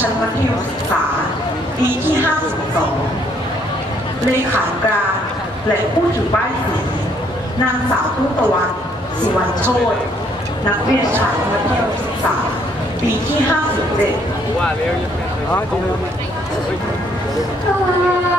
ชั้นมัธยมศึกษา ปีที่ 52 เลขาธิการและผู้ถือป้ายสีนางสาวตุ้ตะวันสิวันโชตนักเรียนชั้นมัธยมศึกษา ปีที่ 57ว่าเร็วยังไม่อ๋อจริงเ